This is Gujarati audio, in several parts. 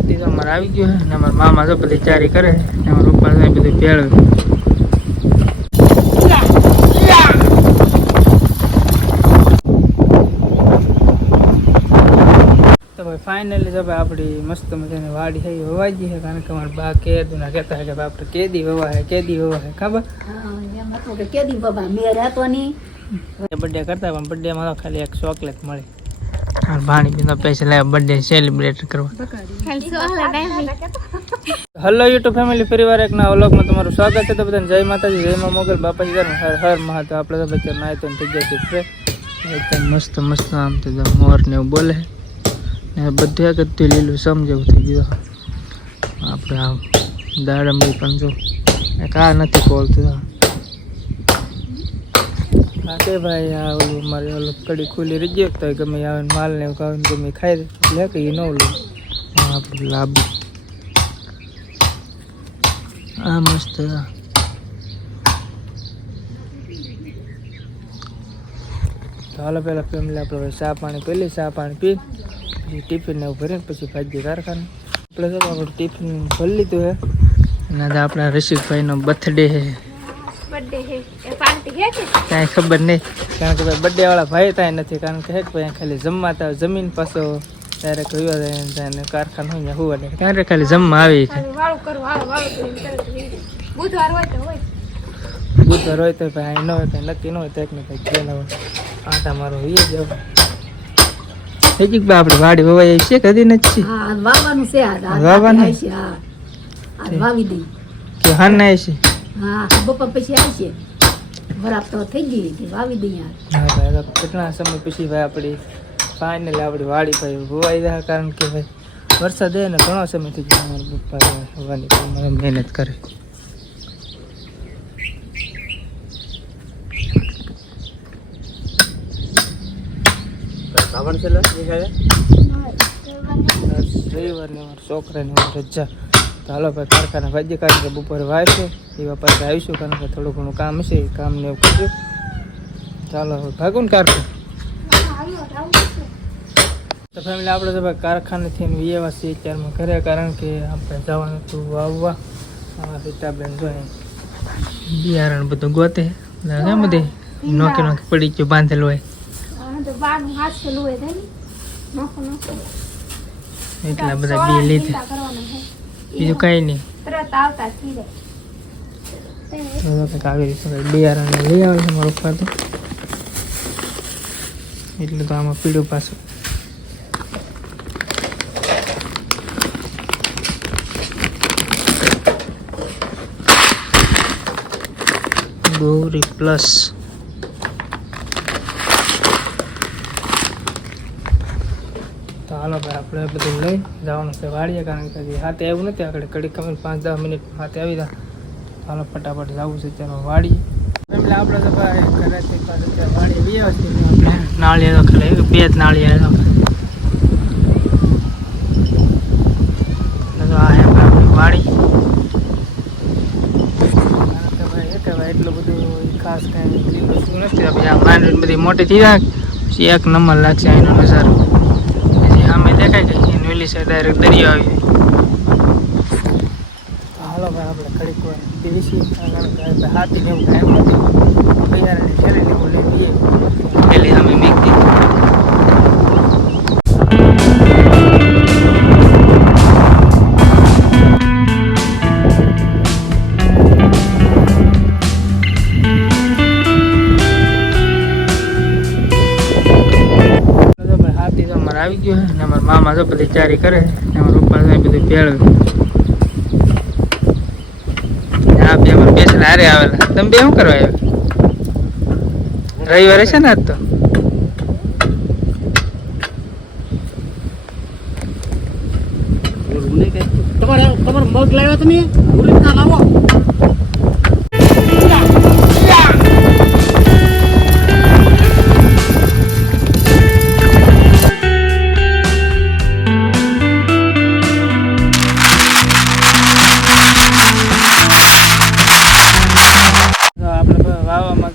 હાથી તો અમારે આવી ગયો ને અમારા મામા તો બધી ચારી કરે અને ને અમારા પપ્પા તો બધું ભેળવે તો ભાઈ ફાઇનલી તો ભાઈ આપણી મસ્ત મજાની વાડી છે વવાઈ ગઈ છે કારણ કે અમારા બા કે દુના કહેતા કે આપણે કેદી વવા હે કેદી વવા હે ખબર કેદી બાબા મેં રહેતો નહીં. બર્થડે કરતા પણ બર્થડેમાં મારો ખાલી એક ચોકલેટ મળી. અને ભાણી બીનો પૈસા લાવ્યા બર્થડે સેલિબ્રેટ કરવા. હલો યુટ્યુબ ફેમિલી ફરીવાર એક નવા વ્લોગમાં તમારું સ્વાગત છે. તો બધાને જય માતાજી જય મા મોગલ. બાપાજી ધર્મ હર હર મહાદેવ. આપણે તો બચ્ચા નાય તો થઈ ગયા છે એકદમ મસ્ત મસ્ત આમ તો મોર ને એવું બોલે. ને બધું એક લીલું સમજવું થઈ ગયું. આપણે આમ દાડમડી પણ જો. એક આ નથી ખોલતું. હા કે ભાઈ આ ઓલું મારે ઓલું કડી ખુલ્લી રહી ગયો તો ગમે આવે માલ ને ખાવે ગમે ખાઈ ખાઈ લે કે એ ન ઓલું. આપણું લાભ આ મસ્ત. હાલો પહેલાં ફેમિલી આપણે ચા પાણી પી લઈએ, ચા પાણી પી. પછી ટિફિન એવું ભરીને પછી ભાજી કારખાને. આપણે તો આપણું ટિફિન ભરી લીધું હે. અને આજે આપણા રસિકભાઈનો બર્થડે છે કાંઈ ખબર નહીં. કારણ કે ભાઈ બર્થડે વાળા ભાઈ ત્યાં નથી. કારણ કે હેક ભાઈ ખાલી જમવા તા જમીન પાછો ત્યારે કયો જાય કારખાનું હોય ને હું વડે ત્યારે ખાલી જમવા આવી છે. બુધવાર હોય તો તો ભાઈ ન હોય કંઈ નક્કી ન હોય તો એકને કંઈક ગયેલા હોય આટા મારો હોય જ ભાઈ આપણે વાડી વવાઈ છે કદી નથી? વાવવાનું છે વાવવાનું? આવશે, હા. વાવી દઈ. કે હા ના છે? હા બપોર પછી આવશે વરાપ તો થઈ ગઈ હતી વાવી દઈ હા ભાઈ કેટલા સમય પછી ભાઈ આપણી ફાઇનલી આપણી વાડી ભાઈ હોવાઈ કારણ કે ભાઈ વરસાદ આવે ને ઘણો સમય થઈ ગયો અમારા પપ્પા હવાની મહેનત કરે. રવિવારની અમારા છોકરાની અમારી રજા. ચાલો હાલો ભાઈ કારખાના ભાઈ કારણ કે બપોરે વાવીશું એવા પાસે આવીશું, કારણ કે થોડું ઘણું કામ હશે કામ ને એવું કરજો ચાલો, હવે ભાગો ને કારખાને. તો ફેમિલી આપણે તો ભાઈ કારખાનેથી વિયેવા છીએ અત્યારમાં ઘરે, કારણ કે આપણે જવાનું હતું વાવવા. આમાં સીતાબેન જોઈએ બિયારણ બધું ગોતે. ના બધે નોકે નોકે પડી ગયો, બાંધેલું હોય. એટલા બધા બી લીધા. બીજું કાંઈ નહીં. તરત આવતા બિયારણ લઈ આવે છે મારો પપ્પા તો એટલે તો આમાં પીળું પાછું. ગૌરી પ્લસ. હાલો ભાઈ, આપણે બધું લઈ જવાનું છે વાડીએ, કારણ કે હાથે આવ્યું નથી આગળ. કડી કમી પાંચ દસ મિનિટ હાથે આવી જાય હાલો, ફટાફટ જવું છે ત્યાં વાળી એટલે આપણે તો ભાઈ ઘરેથી પાછું વાડીએ વ્યવસ્થિત તો ખાલી બે જ નાળિયા બધું મોટી થઈ જાય. પછી એક નંબર લાગશે એનો નજારો. પછી સામે દેખાય કે એની સાઈડ ડાયરેક્ટ દરિયો આવી જાય હાલો ભાઈ આપણે ઘડીક હાથી ને એવું કાંઈ બિયારણની થેલી ને એવું લઈ લઈએ. થેલી સામે મેકી આવી ગયો ને અમારા મામા તો બધી ચારી કરે ને અમારા પપ્પા બધું ભેળવે આ બે ને, હારે આવેલા. તમે બે શું કરવા આવ્યા? રવિવારે છે ને આજ તો? તમારે તમારે મગ લાવ્યા તમે? લાવો.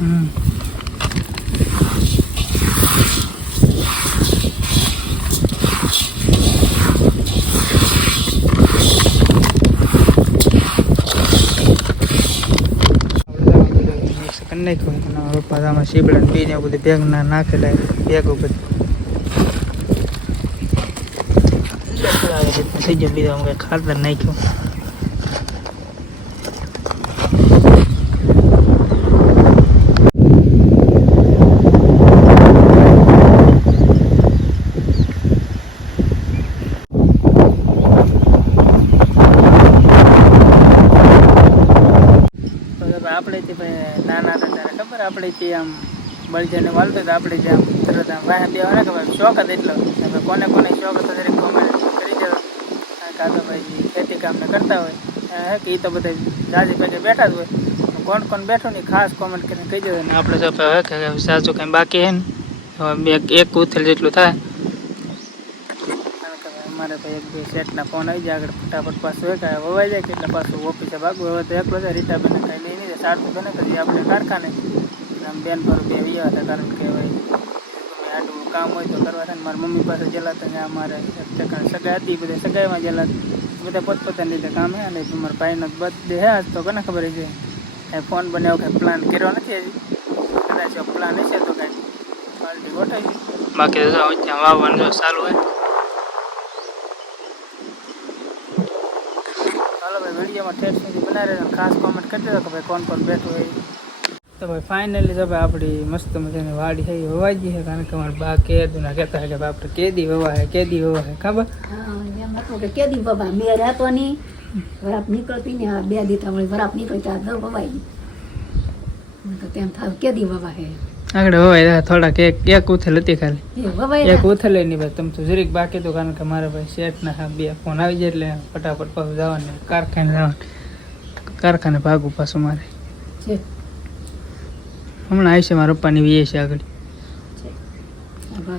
નાખ્યું અને પપ્પા આમાં શીબડા ને બીને એવું બધું ભેગ ના નાખેલા ભેગું બધું થઈ ગયો બીજા ખાતર નાખ્યું તો હવે આપણે જે ભાઈ નાના હતા ત્યારે ખબર આપણે જે આમ બળજાને વાળતો તો આપણે જે આમ તરત આમ વાહ ને ખબર? શોખ હતો એટલો. હવે કોને કોને શોખ હતો ત્યારે કોમેન્ટ કરી દેવો. કાં તો ભાઈ ખેતી કામને કરતા હોય. હે કે એ તો બધા જાજી પેટે બેઠા જ હોય. કોણ કોણ બેઠો ને ખાસ કોમેન્ટ કરીને કહી દેજો ને. આપણે તો હવે કે સાચું કંઈ બાકી હે ને? બે એક ઉથલ જેટલું થાય. કે ભાઈ એક બે સેટના ફોન આવી જાય આગળ ફટાફટ પાછું હોય કે વવાઈ જાય કે એટલે પાછું ઓફિસે ભાગવું હવે તો એકલો છે રીટા બેને કાંઈ નહીં સારું બને કરી આપણે કારખાને. આમ બેન પર બે વિયા હતા કારણ કે ભાઈ આટલું કામ હોય તો કરવા ને મારા મમ્મી પાસે જલાતા ને અમારે સગાઈ હતી, બધા સગાઈમાં જેલા બધા પોતપોતાની રીતે કામ હે અને મારા ભાઈનો બર્થડે હે આજ તો, કોને ખબર છે એ ફોન બનાવ્યો કાંઈ પ્લાન કર્યો નથી હજી. કદાચ પ્લાન હશે તો કાંઈ. પાર્ટી ગોઠવી. બાકી વાવવાનું ચાલુ હોય હાલો ભાઈ વિડીયોમાં ઠેર સુધી બનાવી રહેજો ખાસ કોમેન્ટ કરી દેજો કે ભાઈ કોણ કોણ બેઠું હોય. તો ભાઈ ફાઇનલી તો ભાઈ આપણી મસ્ત મજાની વાડી છે, એ વવાઈ ગઈ છે. કારણ કે અમારા બા કે ના કહેતા કે આપણે કેદી વવા હે, કેદી વવા હે. ખબર? કેદી બાબા મેં હતો નહીં વરાપ નીકળતી ને આ બે દીતા વળી વરાપ નીકળતા દ વવાઈ. તો તેમ થાય કેદી વવા હે. આગળ હવે થોડાક એક એક ઉથલ હતી ખાલી. એક ઉથલ નહીં ભાઈ તમે તો જરીક બાકી તો કારણ કે મારે ભાઈ શેઠના ના બે ફોન આવી જાય એટલે ફટાફટ પાછું જવાનું કારખાને જવાનું. કારખાને ભાગું પાછું મારે. હમણાં આવી છે મારા પપ્પાની વીએ છે આગળ.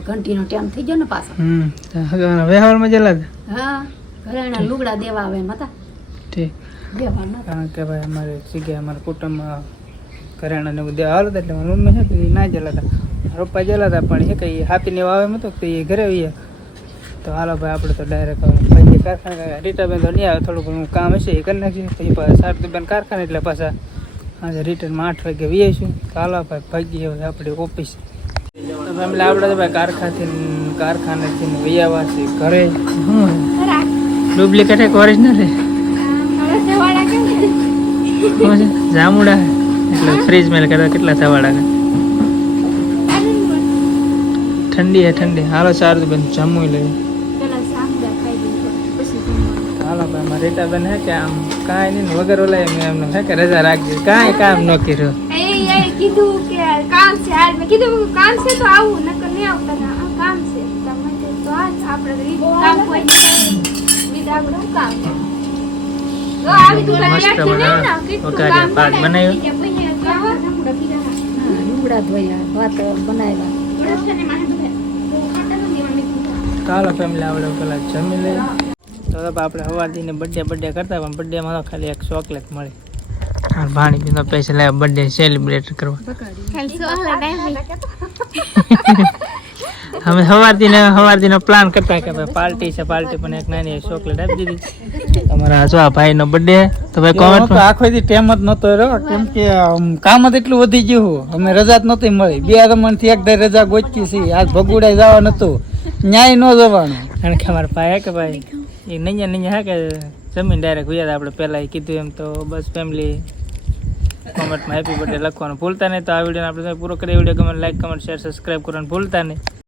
ઘંટીનો ટાઈમ થઈ ગયો ને પાછો. હમ વ્યવહારમાં જેલા હા ઘરેણા લુગડા દેવા આવે એમ હતા. ઠીક. કારણ કે ભાઈ અમારે જગ્યાએ અમારા કુટુંબમાં ઘરેણા ને બધું હાલત એટલે મારા મમ્મી છે એ ના જલાતા પપ્પા જલાતા પણ એ કે એ હાથીને વાવે હતો તો એ ઘરે આવીએ. તો હાલો ભાઈ આપણે તો ડાયરેક્ટ ભાઈ કારખાને રીટાબેન તો નહીં આવે થોડું ઘણું કામ હશે એ કરી નાખીએ પછી એ પાછા સારતીબેન કારખાને એટલે પાછા આજે રિટર્નમાં આઠ વાગે વીઆઈશું તો હાલો ભાઈ ભાગીએ આપણી ઓફિસ ફેમિલી આપણે તો ભાઈ કારખાથી કારખાનેથી વિયાવા છે ઘરે. ડુપ્લિકેટ એક ઓરિજિનલ છે. જામુડા એટલે ફ્રીજ મેલ કરતા કેટલા થવા લાગે ઠંડી હે ઠંડી હાલો સારું બેન જમવું જમવાનું. હાલો ભાઈ મારી રીટા બેન હે કે આમ કાંઈ નહીં વગર ઓલાય મેં એમને હે કે રજા રાખજે કાંઈ કામ ન કર્યું કીધું કે કામ છે હાલ મેં કીધું કામ છે તો આવું નકર નહીં આવતા કામ છે તો આજ આપણે કામ કોઈ બીજા આપણું કામ છે? તો આવી તું બનાવ્યું. ને, કેટલું કામ બનાવ્યું. બીજા ભાઈને કામ ઠામડા પીધા. લુગડા ધોયા ભાત બનાવ્યા. ચાલો ફેમિલી આપણે પેલા જમી લઈએ. તો આપણે સવારથી બર્થડે બર્થડે કરતા પણ બર્થડેમાં ખાલી એક ચોકલેટ મળી. ભાણી બીનો પૈસા લાવ્યા બર્થડે સેલિબ્રેટ કરવા. અમે સવારથી ને સવારથી પ્લાન કરતા કે ભાઈ પાર્ટી છે પાર્ટી પણ એક નાની ચોકલેટ આપી દીધી. તમારા જો આ ભાઈનો બર્થડે તો ભાઈ કોમેન્ટ આખો દી ટેમ જ નતો રહ્યો કેમ કે કામ જ એટલું વધી ગયું અમે રજા જ નહોતી મળી. બે રમણથી એક રજા ગોચકી છે. આજ ભગુડાઈ જવા નતું ન્યાય ન જવાનું. કારણ કે અમારા ભાઈ કે ભાઈ એ નૈયા નૈયા હે કે જમીન ડાયરેક્ટ ગયા આપણે પહેલાં એ કીધું એમ તો બસ ફેમિલી કોમેન્ટમાં હેપી બર્થડે લખવાનું ભૂલતા નહીં. તો આ વીડિયો આપણે પૂરો કરીએ. વીડિયો ગમે લાઈક કમેન્ટ શેર સબસ્ક્રાઈબ કરવાનું ભૂલતા નહીં.